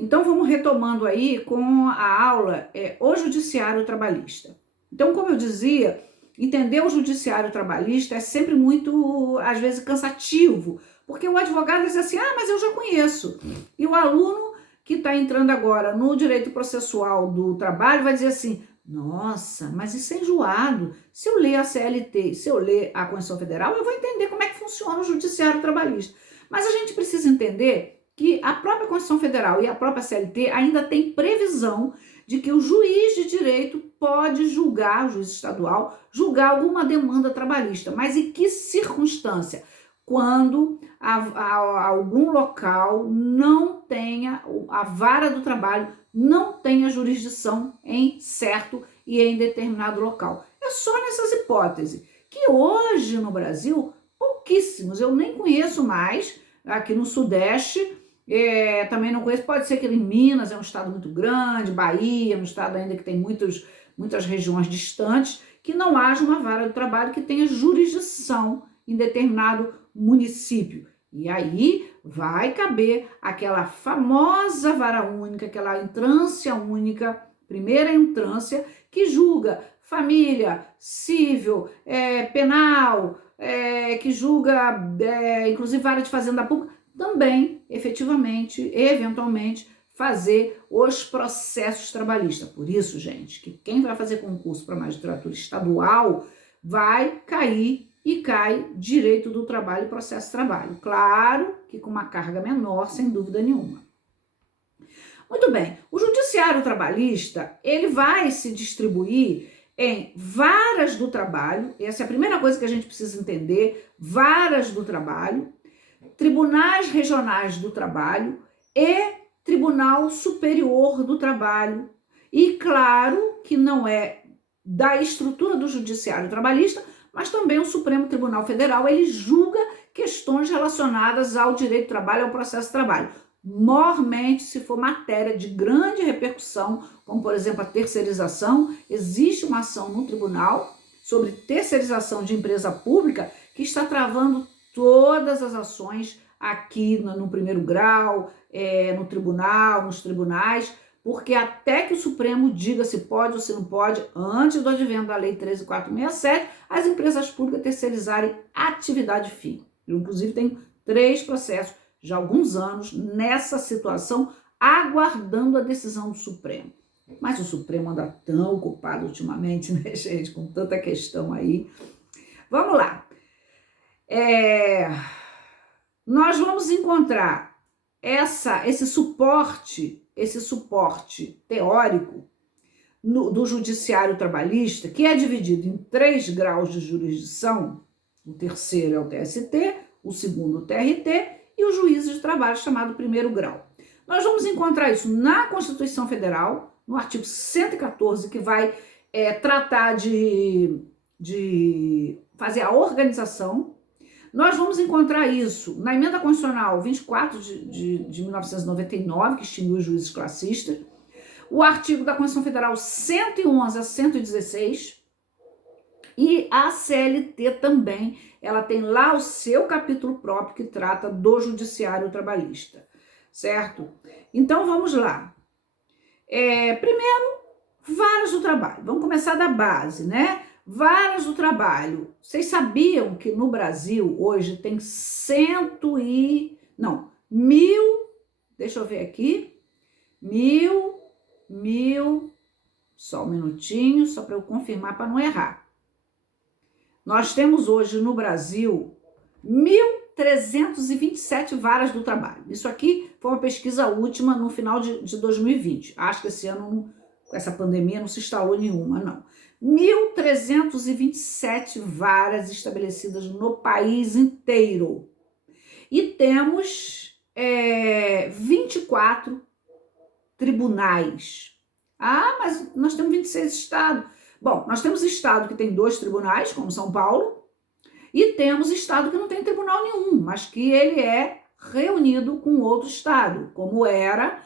Então, vamos retomando aí com a aula O Judiciário Trabalhista. Então, como eu dizia, entender o Judiciário Trabalhista é sempre muito, às vezes, cansativo, porque o advogado diz assim, mas eu já conheço. E o aluno que está entrando agora no direito processual do trabalho vai dizer assim, nossa, mas isso é enjoado. Se eu ler a CLT, se eu ler a Constituição Federal, eu vou entender como é que funciona o Judiciário Trabalhista. Mas a gente precisa entender que a própria Constituição Federal e a própria CLT ainda tem previsão de que o juiz de direito pode julgar, o juiz estadual, julgar alguma demanda trabalhista. Mas em que circunstância? Quando algum local não tenha, a vara do trabalho não tenha jurisdição em certo e em determinado local. É só nessas hipóteses, que hoje no Brasil, pouquíssimos, eu nem conheço mais, aqui no Sudeste, também não conheço, pode ser que em Minas é um estado muito grande, Bahia, um estado ainda que tem muitas regiões distantes, que não haja uma vara do trabalho que tenha jurisdição em determinado município. E aí vai caber aquela famosa vara única, aquela entrância única, primeira entrância, que julga família, civil, penal, que julga, inclusive vara de fazenda pública, também, efetivamente, eventualmente, fazer os processos trabalhistas. Por isso, gente, que quem vai fazer concurso para magistratura estadual vai cair e cai direito do trabalho e processo de trabalho. Claro que com uma carga menor, sem dúvida nenhuma. Muito bem, o judiciário trabalhista, ele vai se distribuir em varas do trabalho, essa é a primeira coisa que a gente precisa entender, varas do trabalho, tribunais regionais do trabalho e Tribunal Superior do Trabalho. E claro que não é da estrutura do judiciário trabalhista, mas também o Supremo Tribunal Federal, ele julga questões relacionadas ao direito do trabalho, ao processo de trabalho. Mormente, se for matéria de grande repercussão, como por exemplo a terceirização, existe uma ação no tribunal sobre terceirização de empresa pública que está travando todas as ações aqui no primeiro grau, no tribunal, nos tribunais, porque até que o Supremo diga se pode ou se não pode, antes do advento da Lei 13.467, as empresas públicas terceirizarem atividade fim. Eu, inclusive, tenho 3 processos já há alguns anos nessa situação, aguardando a decisão do Supremo. Mas o Supremo anda tão ocupado ultimamente, né, gente, com tanta questão aí. Vamos lá. Nós vamos encontrar esse suporte teórico do judiciário trabalhista, que é dividido em 3 graus de jurisdição. O terceiro é o TST, o segundo o TRT e o juízo de trabalho chamado primeiro grau. Nós vamos encontrar isso na Constituição Federal, no artigo 114, que vai tratar de fazer a organização. Nós vamos encontrar isso na Emenda Constitucional 24 de 1999, que extinguiu os juízes classistas, o artigo da Constituição Federal 111 a 116, e a CLT também, ela tem lá o seu capítulo próprio que trata do judiciário trabalhista, certo? Então, vamos lá. Primeiro, varas do trabalho. Vamos começar da base, né? Varas do trabalho. Vocês sabiam que no Brasil hoje tem 1.000, deixa eu ver aqui, 1.000, só um minutinho, só para eu confirmar para não errar. Nós temos hoje no Brasil 1.327 varas do trabalho. Isso aqui foi uma pesquisa última no final de 2020. Acho que esse ano, com essa pandemia, não se instalou nenhuma, não. 1.327 varas estabelecidas no país inteiro. E temos 24 tribunais. Mas nós temos 26 estados. Bom, nós temos estado que tem 2 tribunais, como São Paulo, e temos estado que não tem tribunal nenhum, mas que ele é reunido com outro estado, como era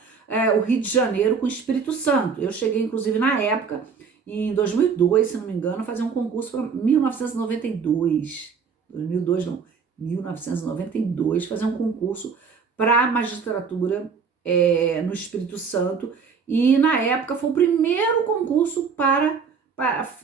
o Rio de Janeiro com o Espírito Santo. Eu cheguei, inclusive, na época, em 2002, se não me engano, a fazer um concurso para 1992. 2002 não, 1992, fazer um concurso para a magistratura no Espírito Santo, e na época foi o primeiro concurso para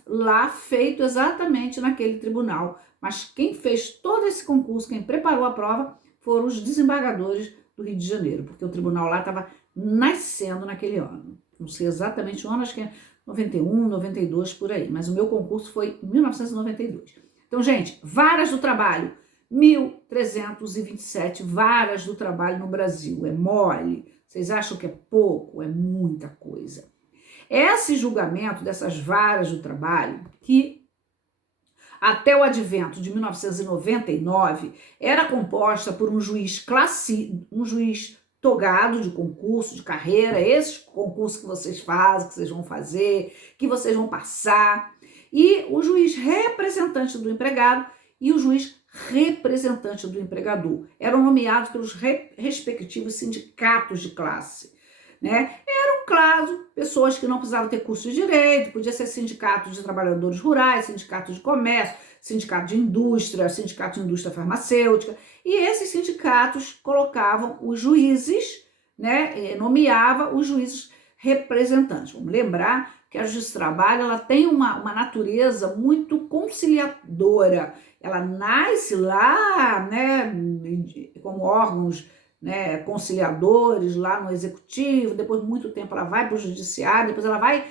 lá feito exatamente naquele tribunal. Mas quem fez todo esse concurso, quem preparou a prova, foram os desembargadores do Rio de Janeiro, porque o tribunal lá estava nascendo naquele ano. Não sei exatamente o ano, acho que é 91, 92, por aí, mas o meu concurso foi em 1992. Então, gente, varas do trabalho, 1.327 varas do trabalho no Brasil. É mole? Vocês acham que é pouco? É muita coisa. Esse julgamento dessas varas do trabalho, que até o advento de 1999 era composta por um juiz togado de concurso, de carreira, esses concursos que vocês fazem, que vocês vão fazer, que vocês vão passar, e o juiz representante do empregado e o juiz representante do empregador. Eram nomeados pelos respectivos sindicatos de classe, né? Era um caso, pessoas que não precisavam ter curso de direito, podia ser sindicato de trabalhadores rurais, sindicato de comércio, sindicato de indústria farmacêutica, e esses sindicatos colocavam os juízes, né, nomeava os juízes representantes. Vamos lembrar que a Justiça do Trabalho ela tem uma natureza muito conciliadora, ela nasce lá, né, como órgãos, né, conciliadores lá no executivo, depois de muito tempo ela vai para o judiciário, depois ela vai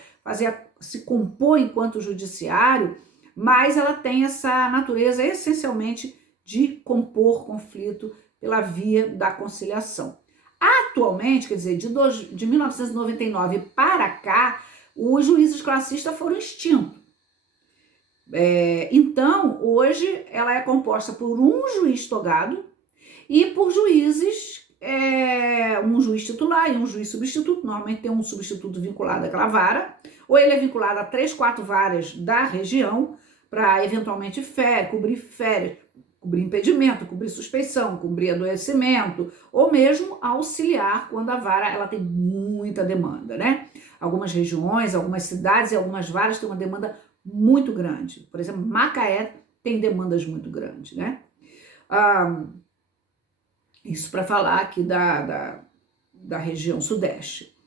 se compor enquanto judiciário, mas ela tem essa natureza essencialmente de compor conflito pela via da conciliação. Atualmente, quer dizer, de 1999 para cá, os juízes classistas foram extintos. Então, hoje, ela é composta por um juiz togado e por juízes, um juiz titular e um juiz substituto. Normalmente tem um substituto vinculado àquela vara, ou ele é vinculado a 3, 4 varas da região, para eventualmente cobrir impedimento, cobrir suspeição, cobrir adoecimento, ou mesmo auxiliar quando a vara ela tem muita demanda, né? Algumas regiões, algumas cidades e algumas varas têm uma demanda muito grande. Por exemplo, Macaé tem demandas muito grandes, né? Isso para falar aqui da região sudeste.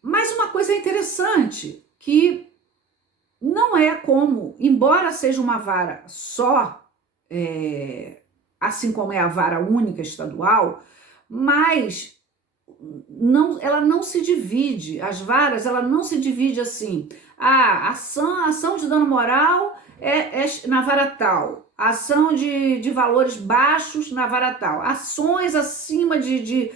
Mas uma coisa interessante, que não é como, embora seja uma vara só, assim como é a vara única estadual, mas ela não se divide, as varas, ela não se divide assim, a ação de dano moral é na vara tal, a ação de valores baixos na vara tal, ações acima de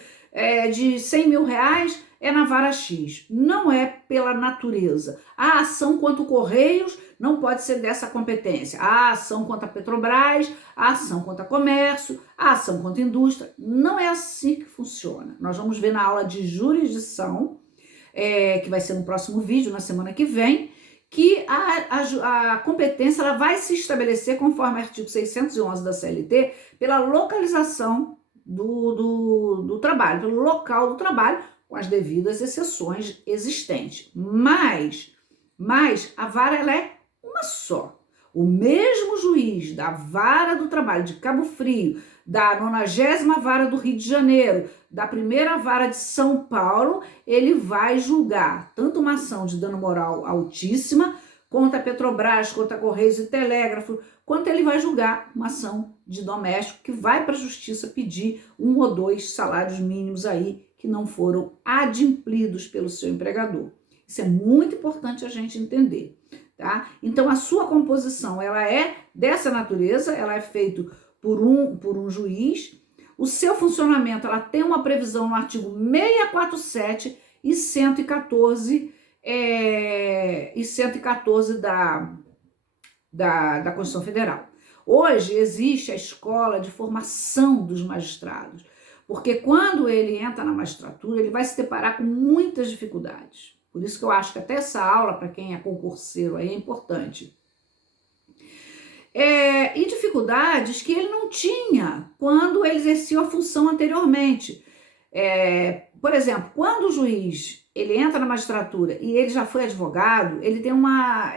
100 mil reais é na vara X. Não é pela natureza. A ação contra o Correios não pode ser dessa competência. A ação contra a Petrobras, a ação contra o comércio, a ação contra a indústria. Não é assim que funciona. Nós vamos ver na aula de jurisdição, que vai ser no próximo vídeo, na semana que vem, que a competência ela vai se estabelecer conforme o artigo 611 da CLT pela localização do trabalho, pelo local do trabalho, com as devidas exceções existentes. Mas a vara ela é uma só. O mesmo juiz da vara do trabalho de Cabo Frio, da 90ª vara do Rio de Janeiro, da primeira vara de São Paulo, ele vai julgar tanto uma ação de dano moral altíssima, contra a Petrobras, contra a Correios e Telégrafo, quanto ele vai julgar uma ação de doméstico que vai para a justiça pedir 1 ou 2 salários mínimos aí que não foram adimplidos pelo seu empregador. Isso é muito importante a gente entender, tá? Então, a sua composição, ela é dessa natureza, ela é feita por um juiz. O seu funcionamento, ela tem uma previsão no artigo 647 e 114 da Constituição Federal. Hoje existe a escola de formação dos magistrados, porque quando ele entra na magistratura, ele vai se deparar com muitas dificuldades. Por isso que eu acho que até essa aula, para quem é concurseiro, aí é importante. E dificuldades que ele não tinha quando ele exercia a função anteriormente. Por exemplo, quando o juiz ele entra na magistratura e ele já foi advogado, ele tem uma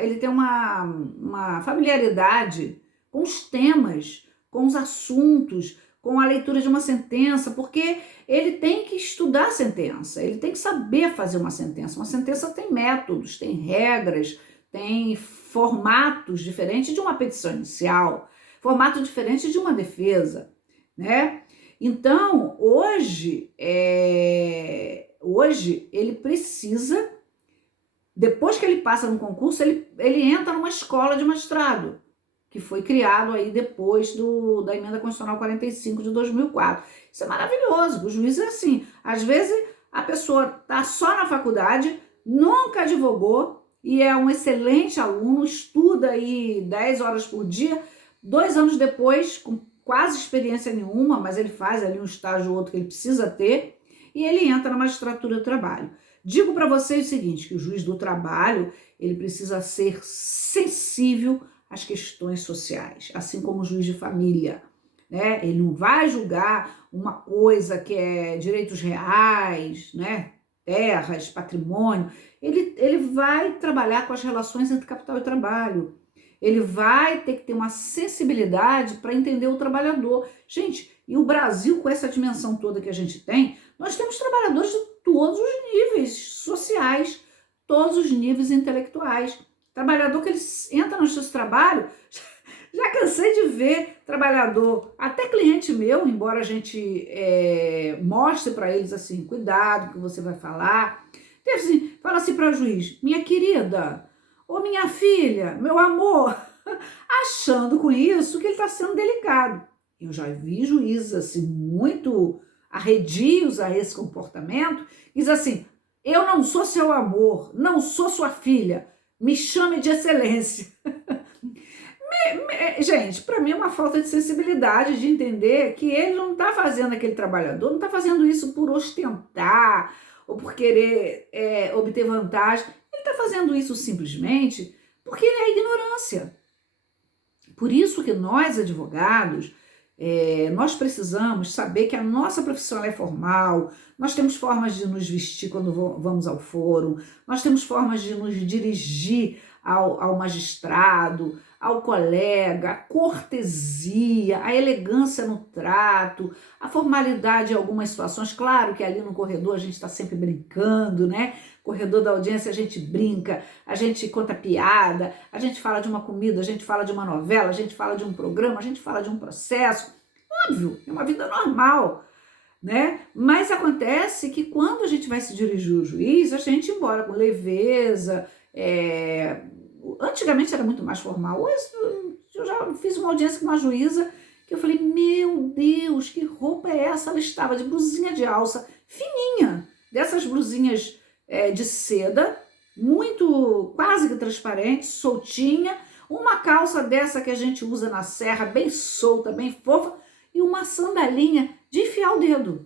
familiaridade com os temas, com os assuntos, com a leitura de uma sentença, porque ele tem que estudar a sentença, ele tem que saber fazer uma sentença. Uma sentença tem métodos, tem regras, tem formatos diferentes de uma petição inicial, formato diferente de uma defesa, né? Então, hoje ele precisa, depois que ele passa no concurso, ele entra numa escola de magistrado, que foi criado aí depois da Emenda Constitucional 45 de 2004. Isso é maravilhoso, o juiz é assim. Às vezes a pessoa está só na faculdade, nunca advogou e é um excelente aluno, estuda aí 10 horas por dia, 2 anos depois, com quase experiência nenhuma, mas ele faz ali um estágio ou outro que ele precisa ter, e ele entra na magistratura do trabalho. Digo para vocês o seguinte, que o juiz do trabalho, ele precisa ser sensível às questões sociais, assim como o juiz de família, né? Ele não vai julgar uma coisa que é direitos reais, né? Terras, patrimônio. Ele vai trabalhar com as relações entre capital e trabalho. Ele vai ter que ter uma sensibilidade para entender o trabalhador. Gente, e o Brasil, com essa dimensão toda que a gente tem, nós temos trabalhadores de todos os níveis sociais, todos os níveis intelectuais. Trabalhador que ele entra nos seus trabalhos, já cansei de ver trabalhador, até cliente meu, embora a gente mostre para eles assim, cuidado que você vai falar. Assim, fala assim para o juiz, minha querida, ô minha filha, meu amor, achando com isso que ele está sendo delicado. Eu já vi juízes assim, muito arredios a esse comportamento, diz assim, eu não sou seu amor, não sou sua filha, me chame de excelência. Gente, para mim é uma falta de sensibilidade de entender que ele não está fazendo aquele trabalhador, não está fazendo isso por ostentar ou por querer obter vantagem. Ele está fazendo isso simplesmente porque ele é ignorância. Por isso que nós, advogados, nós precisamos saber que a nossa profissão é formal, nós temos formas de nos vestir quando vamos ao fórum, nós temos formas de nos dirigir ao magistrado, ao colega, a cortesia, a elegância no trato, a formalidade em algumas situações. Claro que ali no corredor a gente está sempre brincando, né? Corredor da audiência a gente brinca, a gente conta piada, a gente fala de uma comida, a gente fala de uma novela, a gente fala de um programa, a gente fala de um processo. Óbvio, é uma vida normal, né? Mas acontece que quando a gente vai se dirigir ao juiz, a gente embora com leveza, antigamente era muito mais formal. Hoje eu já fiz uma audiência com uma juíza que eu falei, meu Deus, que roupa é essa? Ela estava de blusinha de alça fininha, dessas blusinhas de seda, muito quase que transparente, soltinha, uma calça dessa que a gente usa na serra, bem solta, bem fofa, e uma sandalinha de enfiar o dedo.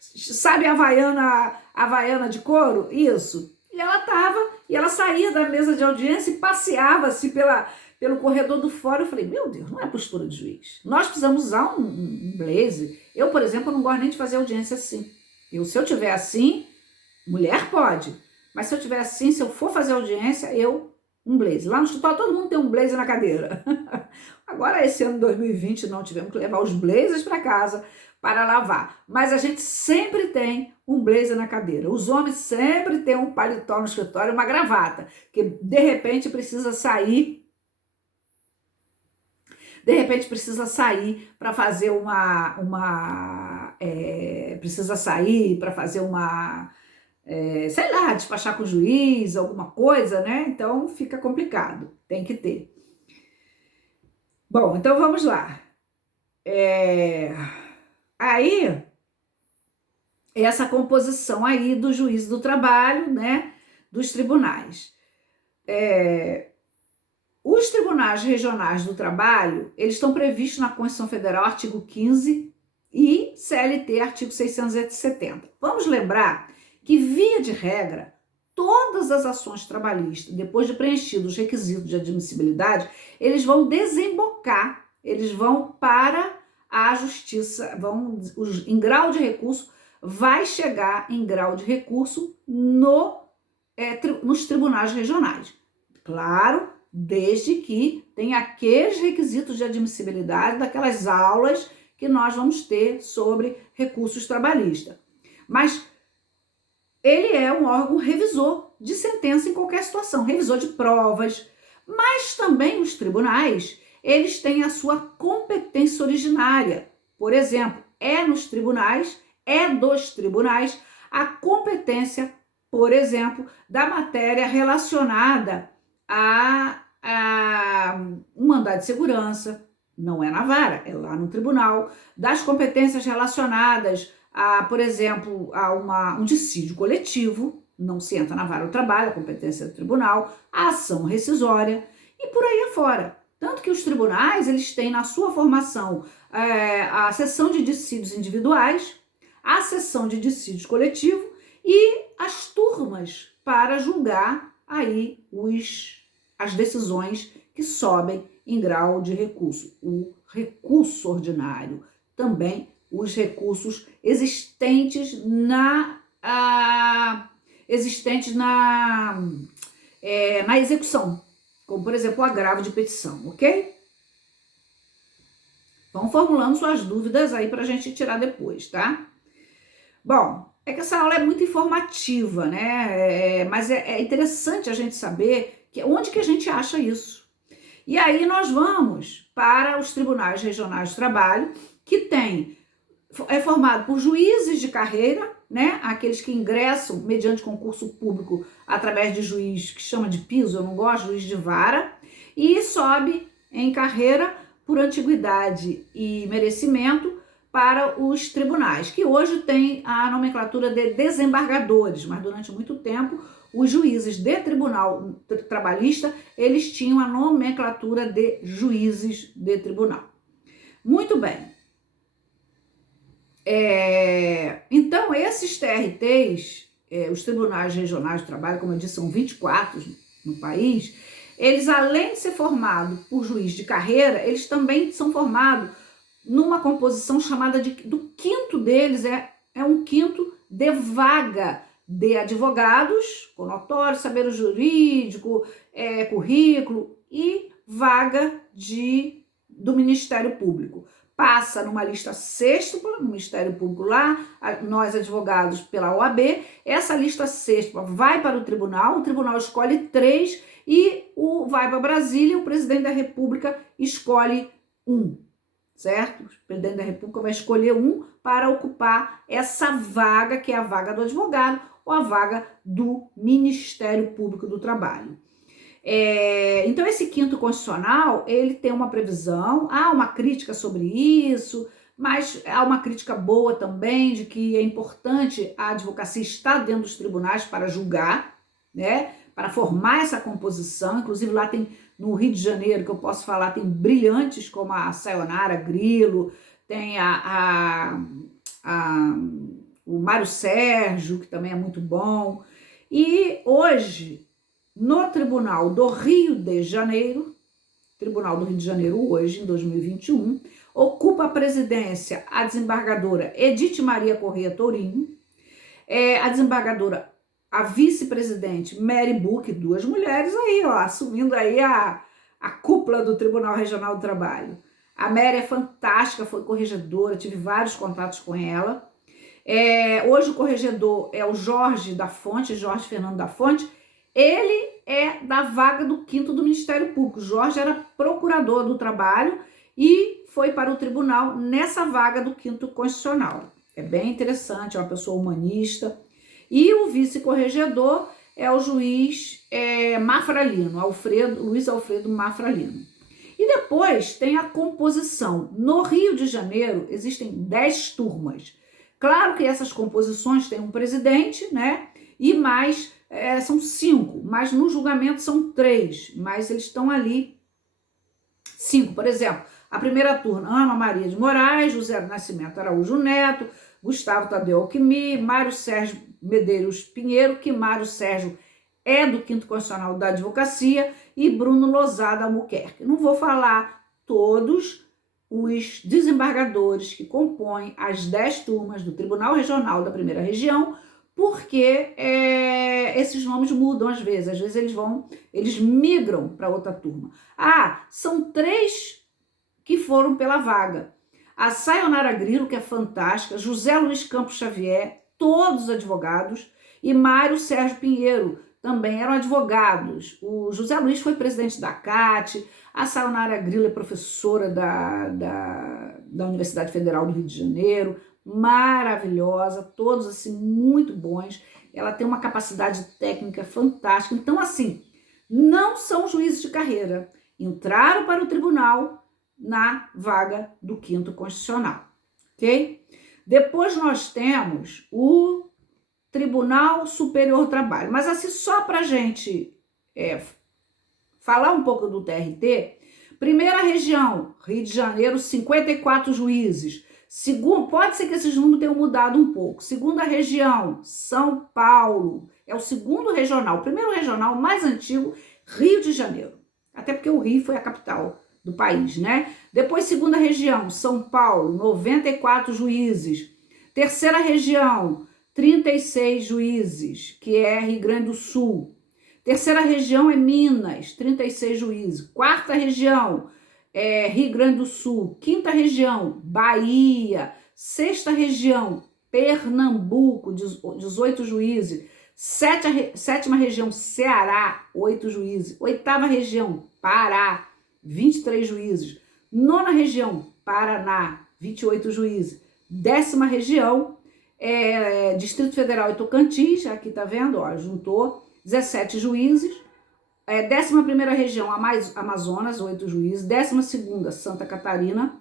Sabe a havaiana de couro? Isso. E ela saía da mesa de audiência e passeava-se pelo corredor do fórum. Eu falei, meu Deus, não é postura de juiz. Nós precisamos usar um blazer. Eu, por exemplo, não gosto nem de fazer audiência assim. Se eu tiver assim, mulher pode. Mas se eu tiver assim, se eu for fazer audiência, um blazer. Lá no escritório todo mundo tem um blazer na cadeira. Agora, esse ano de 2020, não tivemos que levar os blazers para casa para lavar. Mas a gente sempre tem um blazer na cadeira. Os homens sempre têm um paletó no escritório, uma gravata, que de repente precisa sair para fazer sei lá, despachar com o juiz, alguma coisa, né? Então fica complicado, tem que ter. Bom, então vamos lá. Aí, essa composição aí do juiz do trabalho, né? Dos tribunais. Os tribunais regionais do trabalho, eles estão previstos na Constituição Federal, artigo 15 e CLT, artigo 670. Vamos lembrar que, via de regra, todas as ações trabalhistas, depois de preenchidos os requisitos de admissibilidade, eles vão desembocar, eles vão para a justiça, em grau de recurso, vai chegar em grau de recurso nos tribunais regionais. Claro, desde que tenha aqueles requisitos de admissibilidade daquelas aulas que nós vamos ter sobre recursos trabalhistas. Mas ele é um órgão revisor de sentença em qualquer situação, revisor de provas, mas também os tribunais, eles têm a sua competência originária. Por exemplo, é dos tribunais a competência, por exemplo, da matéria relacionada a um mandado de segurança, não é na vara, é lá no tribunal, das competências relacionadas a, por exemplo, a um dissídio coletivo, não se entra na vara do trabalho, a competência do tribunal, a ação rescisória e por aí afora. Tanto que os tribunais, eles têm na sua formação a seção de dissídios individuais, a seção de dissídios coletivo e as turmas para julgar aí as decisões que sobem em grau de recurso. O recurso ordinário, também os recursos existentes na execução, como, por exemplo, o agravo de petição, ok? Vão formulando suas dúvidas aí para a gente tirar depois, tá? Bom, é que essa aula é muito informativa, né? Mas é interessante a gente saber onde que a gente acha isso. E aí nós vamos para os tribunais regionais de trabalho, que é formado por juízes de carreira, né? Aqueles que ingressam mediante concurso público através de juiz que chama de piso, eu não gosto, juiz de vara, e sobe em carreira por antiguidade e merecimento para os tribunais, que hoje tem a nomenclatura de desembargadores, mas durante muito tempo os juízes de tribunal trabalhista, eles tinham a nomenclatura de juízes de tribunal. Muito bem. Então, esses TRTs, os tribunais regionais de trabalho, como eu disse, são 24 no país, eles, além de ser formados por juiz de carreira, eles também são formados numa composição chamada do quinto deles, é um quinto de vaga de advogados, com notório saber jurídico, currículo, e vaga do Ministério Público. Passa numa lista sextupla, no Ministério Público lá, nós advogados pela OAB, essa lista sextupla vai para o tribunal escolhe 3 e vai para Brasília, o presidente da República escolhe 1, certo? O presidente da República vai escolher 1 para ocupar essa vaga, que é a vaga do advogado ou a vaga do Ministério Público do Trabalho. Então, esse quinto constitucional, ele tem uma previsão, há uma crítica sobre isso, mas há uma crítica boa também de que é importante a advocacia estar dentro dos tribunais para julgar, né, para formar essa composição. Inclusive lá tem, no Rio de Janeiro, que eu posso falar, tem brilhantes como a Sayonara Grilo, tem o Mário Sérgio, que também é muito bom. E hoje, no Tribunal do Rio de Janeiro, hoje, em 2021, ocupa a presidência a desembargadora Edith Maria Corrêa Tourinho, a desembargadora, a vice-presidente Mary Buch, 2 mulheres aí, ó, assumindo aí a cúpula do Tribunal Regional do Trabalho. A Mary é fantástica, foi corregedora, tive vários contatos com ela. Hoje o corregedor é o Jorge Fernando da Fonte. Ele é da vaga do 5º do Ministério Público. Jorge era procurador do trabalho e foi para o tribunal nessa vaga do 5º constitucional. É bem interessante, é uma pessoa humanista. E o vice-corregedor é o juiz Mafralino, Luiz Alfredo Mafralino. E depois tem a composição. No Rio de Janeiro existem 10 turmas. Claro que essas composições têm um presidente, né? E mais, são 5, mas no julgamento são 3, mas eles estão ali 5. Por exemplo, a primeira turma, Ana Maria de Moraes, José Nascimento Araújo Neto, Gustavo Tadeu Alquimi, Mário Sérgio Medeiros Pinheiro, que Mário Sérgio é do 5º Constitucional da Advocacia, e Bruno Lozada Albuquerque. Não vou falar todos os desembargadores que compõem as 10 turmas do Tribunal Regional da Primeira Região, porque esses nomes mudam às vezes eles migram para outra turma. São 3 que foram pela vaga. a Sayonara Grilo, que é fantástica, José Luiz Campos Xavier, todos advogados, e Mário Sérgio Pinheiro, também eram advogados. O José Luiz foi presidente da CAT, a Sayonara Grilo é professora da Universidade Federal do Rio de Janeiro, maravilhosa, todos assim muito bons. Ela tem uma capacidade técnica fantástica. Então, assim, não são juízes de carreira. Entraram para o tribunal na vaga do 5º Constitucional, ok? Depois nós temos o Tribunal Superior do Trabalho. Mas assim, só para a gente falar um pouco do TRT, primeira região, Rio de Janeiro, 54 juízes. Pode ser que esses números tenham mudado um pouco. Segunda região, São Paulo, é o segundo regional. O primeiro regional mais antigo, Rio de Janeiro. Até porque o Rio foi a capital do país, né? Depois, segunda região, São Paulo, 94 juízes. Terceira região, 36 juízes, que é Rio Grande do Sul. Terceira região é Minas, 36 juízes. Quarta região é Rio Grande do Sul. Quinta região, Bahia. Sexta região, Pernambuco, 18 juízes. Sétima região, Ceará, 8 juízes. Oitava região, Pará, 23 juízes. Nona região, Paraná, 28 juízes. 10ª região, Distrito Federal e Tocantins, aqui tá vendo, ó, juntou 17 juízes. 11ª região, Amazonas, 8 juízes. 12ª, Santa Catarina,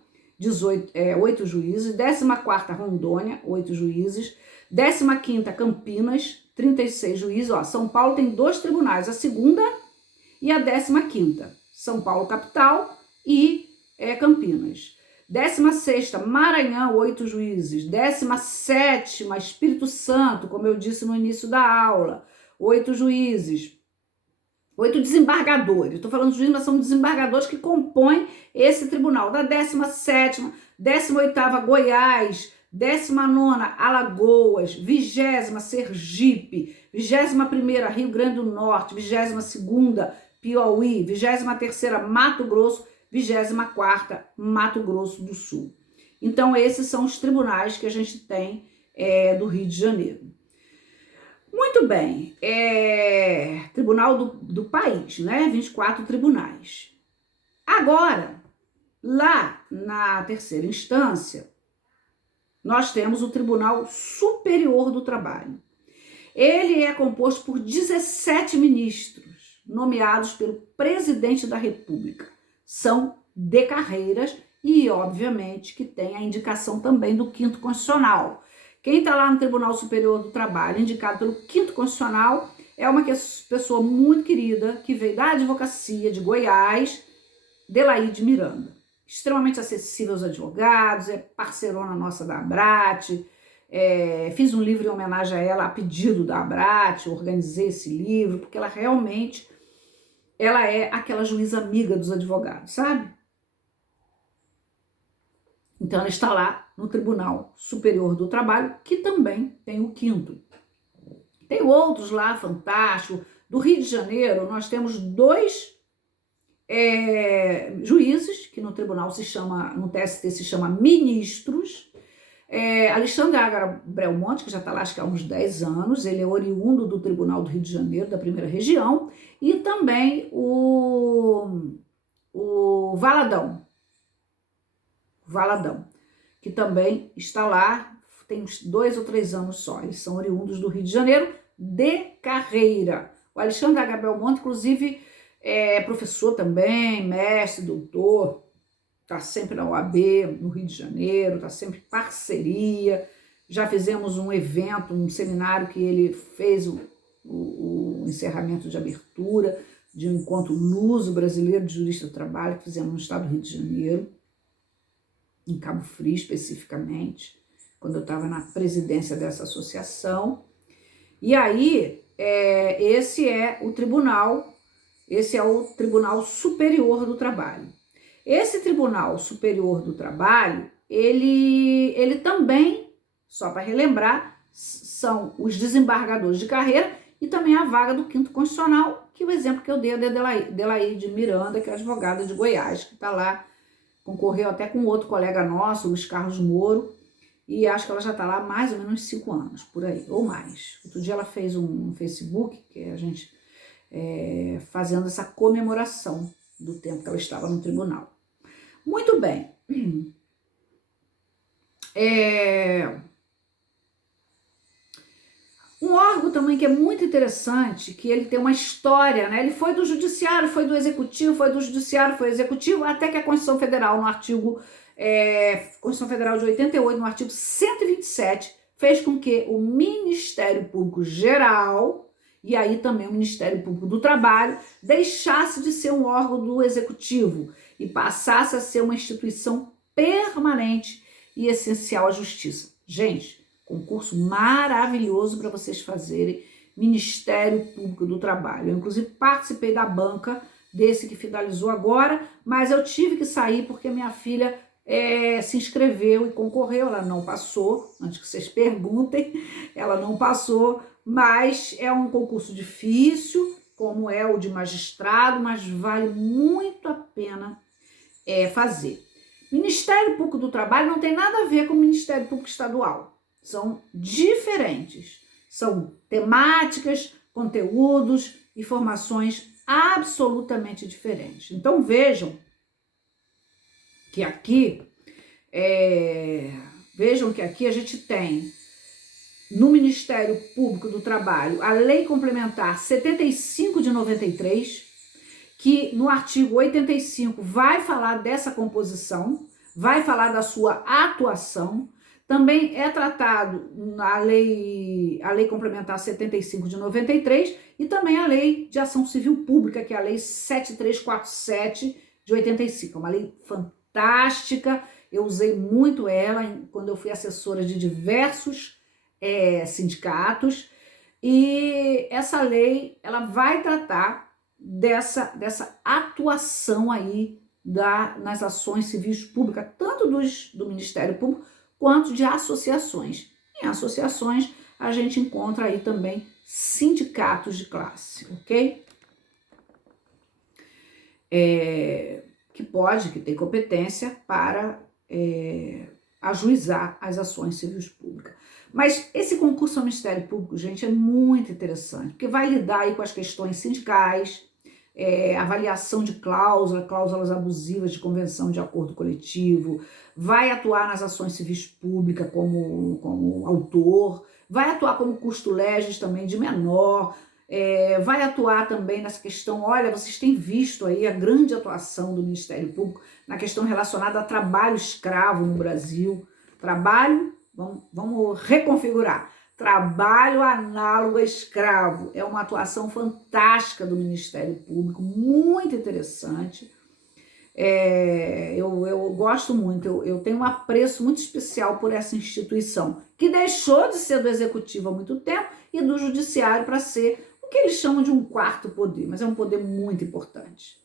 8 juízes. 14ª, Rondônia, 8 juízes. 15ª, Campinas, 36 juízes. Ó, São Paulo tem 2 tribunais, a segunda e a 15ª. São Paulo, capital, e Campinas. 16ª, Maranhão, 8 juízes. 17ª, Espírito Santo, como eu disse no início da aula, 8 juízes. 8 desembargadores. Estou falando de juízes, mas são desembargadores que compõem esse tribunal. Da 17ª, 18ª, Goiás, 19ª, Alagoas, 20ª, Sergipe, 21ª, Rio Grande do Norte, 22ª, Piauí, 23ª, Mato Grosso, 24ª, Mato Grosso do Sul. Então, esses são os tribunais que a gente tem do Rio de Janeiro. Muito bem, tribunal do país, né? 24 tribunais. Agora, lá na terceira instância, nós temos o Tribunal Superior do Trabalho. Ele é composto por 17 ministros, nomeados pelo presidente da República. São de carreiras e, obviamente, que tem a indicação também do 5º Constitucional. Quem está lá no Tribunal Superior do Trabalho, indicado pelo 5º Constitucional, é uma pessoa muito querida, que veio da advocacia de Goiás, Delaide Miranda. Extremamente acessível aos advogados, é parceirona nossa da Abrat. Fiz um livro em homenagem a ela, a pedido da Abrat, organizei esse livro, porque ela realmente é aquela juíza amiga dos advogados, sabe? Então, ela está lá no Tribunal Superior do Trabalho, que também tem o 5º. Tem outros lá, fantástico. Do Rio de Janeiro, nós temos 2 juízes, que no tribunal no TST se chama ministros. Alexandre Agra Belmonte, que já está lá acho que há uns 10 anos, ele é oriundo do Tribunal do Rio de Janeiro, da primeira região, e também o Valadão, que também está lá, tem uns 2 ou 3 anos só. Eles são oriundos do Rio de Janeiro, de carreira. O Alexandre H. Belmonte, inclusive, é professor também, mestre, doutor, está sempre na OAB, no Rio de Janeiro, está sempre em parceria. Já fizemos um evento, um seminário que ele fez o encerramento de abertura de um encontro luso brasileiro de jurista do trabalho, que fizemos no estado do Rio de Janeiro, em Cabo Frio especificamente, quando eu estava na presidência dessa associação. E aí, esse é o Tribunal Superior do Trabalho. Esse Tribunal Superior do Trabalho, ele também, só para relembrar, são os desembargadores de carreira e também a vaga do 5º Constitucional, que o exemplo que eu dei é da Delaide Miranda, que é advogada de Goiás, que está lá concorreu até com outro colega nosso, Luiz Carlos Moro, e acho que ela já está lá há mais ou menos 5 anos, por aí, ou mais. Outro dia ela fez um Facebook, que a gente fazendo essa comemoração do tempo que ela estava no tribunal. Muito bem. Um órgão também que é muito interessante, que ele tem uma história, né? Ele foi do judiciário, foi do executivo, foi do judiciário, foi do executivo, até que a Constituição Federal, no artigo, Constituição Federal de 88, no artigo 127, fez com que o Ministério Público Geral, e aí também o Ministério Público do Trabalho, deixasse de ser um órgão do executivo e passasse a ser uma instituição permanente e essencial à justiça. Gente, concurso maravilhoso para vocês fazerem, Ministério Público do Trabalho. Eu, inclusive, participei da banca desse que finalizou agora, mas eu tive que sair porque minha filha se inscreveu e concorreu. Ela não passou, antes que vocês perguntem, ela não passou, mas é um concurso difícil, como é o de magistrado, mas vale muito a pena fazer. Ministério Público do Trabalho não tem nada a ver com o Ministério Público Estadual. São diferentes. São temáticas, conteúdos e formações absolutamente diferentes. Então vejam que aqui a gente tem no Ministério Público do Trabalho a Lei Complementar 75 de 93, que no artigo 85 vai falar dessa composição, vai falar da sua atuação. Também é tratado a lei Complementar 75 de 93 e também a Lei de Ação Civil Pública, que é a Lei 7347 de 85. É uma lei fantástica, eu usei muito ela quando eu fui assessora de diversos sindicatos, e essa lei ela vai tratar dessa atuação aí nas ações civis públicas, tanto do Ministério Público quanto de associações. Em associações a gente encontra aí também sindicatos de classe, ok? Que tem competência para ajuizar as ações civis públicas. Mas esse concurso ao Ministério Público, gente, é muito interessante, porque vai lidar aí com as questões sindicais, avaliação de cláusulas abusivas de convenção de acordo coletivo, vai atuar nas ações civis públicas como autor, vai atuar como custo legis também de menor, vai atuar também nessa questão. Olha, vocês têm visto aí a grande atuação do Ministério Público na questão relacionada a trabalho escravo no Brasil. Trabalho, vamos reconfigurar, trabalho análogo a escravo. É uma atuação fantástica do Ministério Público, muito interessante. Eu gosto muito, eu tenho um apreço muito especial por essa instituição, que deixou de ser do Executivo há muito tempo e do Judiciário para ser o que eles chamam de um quarto poder, mas é um poder muito importante.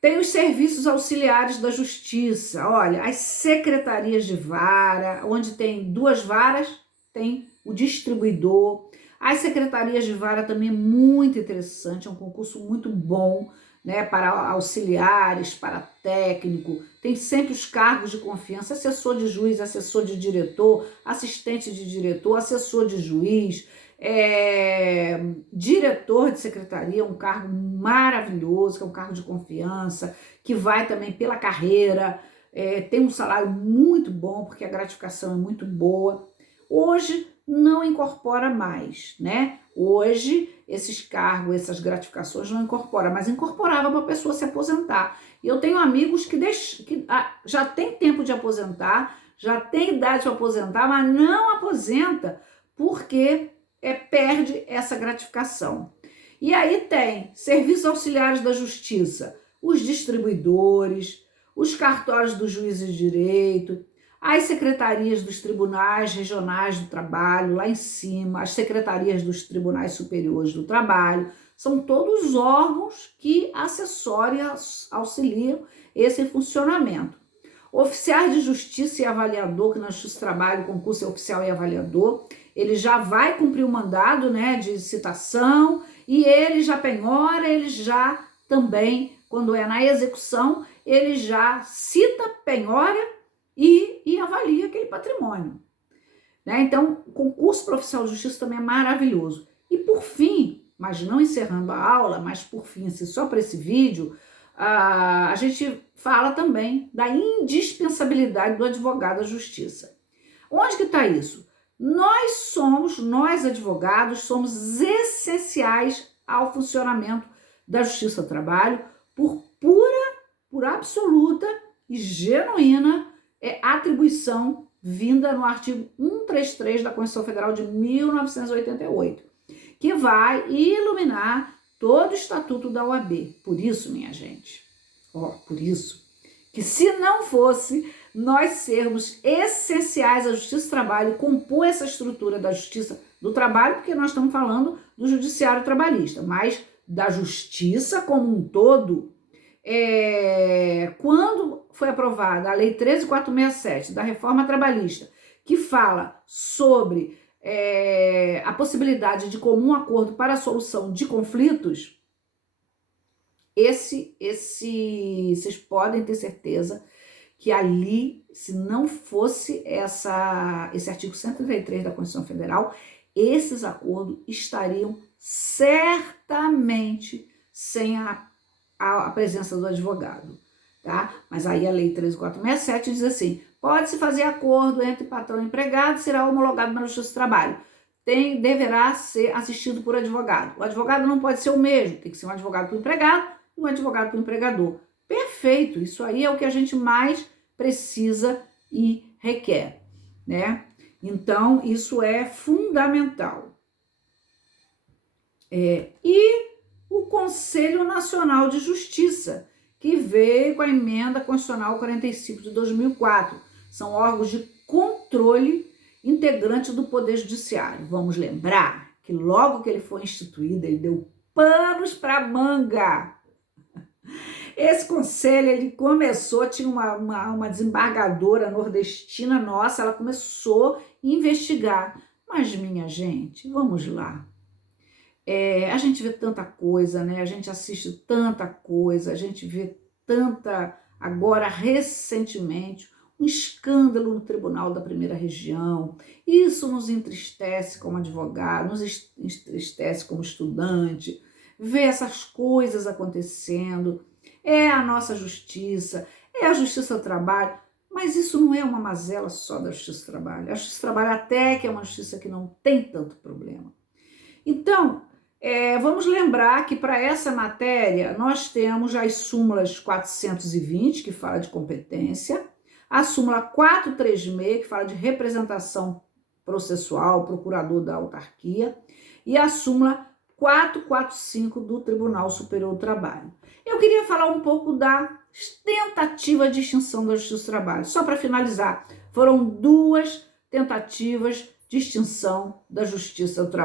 Tem os serviços auxiliares da Justiça, olha, as secretarias de vara, onde tem 2 varas, tem o distribuidor. As secretarias de vara também é muito interessante, é um concurso muito bom, né, para auxiliares, para técnico. Tem sempre os cargos de confiança, assessor de juiz, assessor de diretor, assistente de diretor, assessor de juiz, diretor de secretaria, um cargo maravilhoso, que é um cargo de confiança, que vai também pela carreira, tem um salário muito bom, porque a gratificação é muito boa. Hoje não incorpora mais, né? Hoje esses cargos, essas gratificações não incorpora, mas incorporava para a pessoa se aposentar. E eu tenho amigos que já tem tempo de aposentar, já tem idade para aposentar, mas não aposenta porque perde essa gratificação. E aí tem serviços auxiliares da Justiça, os distribuidores, os cartórios dos juízes de direito, as secretarias dos tribunais regionais do trabalho, lá em cima, as secretarias dos tribunais superiores do trabalho, são todos órgãos que assessoram e auxiliam esse funcionamento. Oficiais de justiça e avaliador, que na Justiça do Trabalho, o concurso é oficial e avaliador, ele já vai cumprir o mandado, né, de citação, e ele já penhora, ele já também, quando é na execução, ele já cita penhora e avalia aquele patrimônio. Né? Então, o concurso para oficial de justiça também é maravilhoso. E por fim, mas não encerrando a aula, mas por fim, assim, só para esse vídeo, a gente fala também da indispensabilidade do advogado à justiça. Onde que está isso? Nós advogados, somos essenciais ao funcionamento da justiça do trabalho por absoluta e genuína atribuição vinda no artigo 133 da Constituição Federal de 1988, que vai iluminar todo o estatuto da OAB. Por isso, minha gente, por isso, que se não fosse nós sermos essenciais à justiça do trabalho, compor essa estrutura da justiça do trabalho, porque nós estamos falando do judiciário trabalhista, mas da justiça como um todo, quando foi aprovada a Lei 13.467 da reforma trabalhista, que fala sobre a possibilidade de comum acordo para a solução de conflitos, vocês podem ter certeza que ali, se não fosse esse artigo 133 da Constituição Federal, esses acordos estariam certamente sem a presença do advogado, tá? Mas aí a Lei 13.467 diz assim: pode-se fazer acordo entre patrão e empregado, será homologado na Justiça do Trabalho. Deverá ser assistido por advogado. O advogado não pode ser o mesmo, tem que ser um advogado para o empregado e um advogado para o empregador. Perfeito, isso aí é o que a gente mais precisa e requer, né? Então, isso é fundamental. E o Conselho Nacional de Justiça, que veio com a Emenda Constitucional 45 de 2004. São órgãos de controle integrante do Poder Judiciário. Vamos lembrar que logo que ele foi instituído, ele deu panos para manga. Esse conselho, ele começou, tinha uma desembargadora nordestina nossa, ela começou a investigar. Mas, minha gente, vamos lá. A gente vê tanta coisa, né? A gente assiste tanta coisa, a gente vê tanta, agora recentemente, um escândalo no Tribunal da Primeira Região. Isso nos entristece como advogado, nos entristece como estudante, ver essas coisas acontecendo. É a nossa justiça, é a justiça do trabalho, mas isso não é uma mazela só da justiça do trabalho. A justiça do trabalho até que é uma justiça que não tem tanto problema. Então, vamos lembrar que para essa matéria nós temos as súmulas 420, que fala de competência, a súmula 436, que fala de representação processual, procurador da autarquia, e a súmula 445 do Tribunal Superior do Trabalho. Eu queria falar um pouco da tentativa de extinção da Justiça do Trabalho. Só para finalizar, foram 2 tentativas de extinção da Justiça do Trabalho.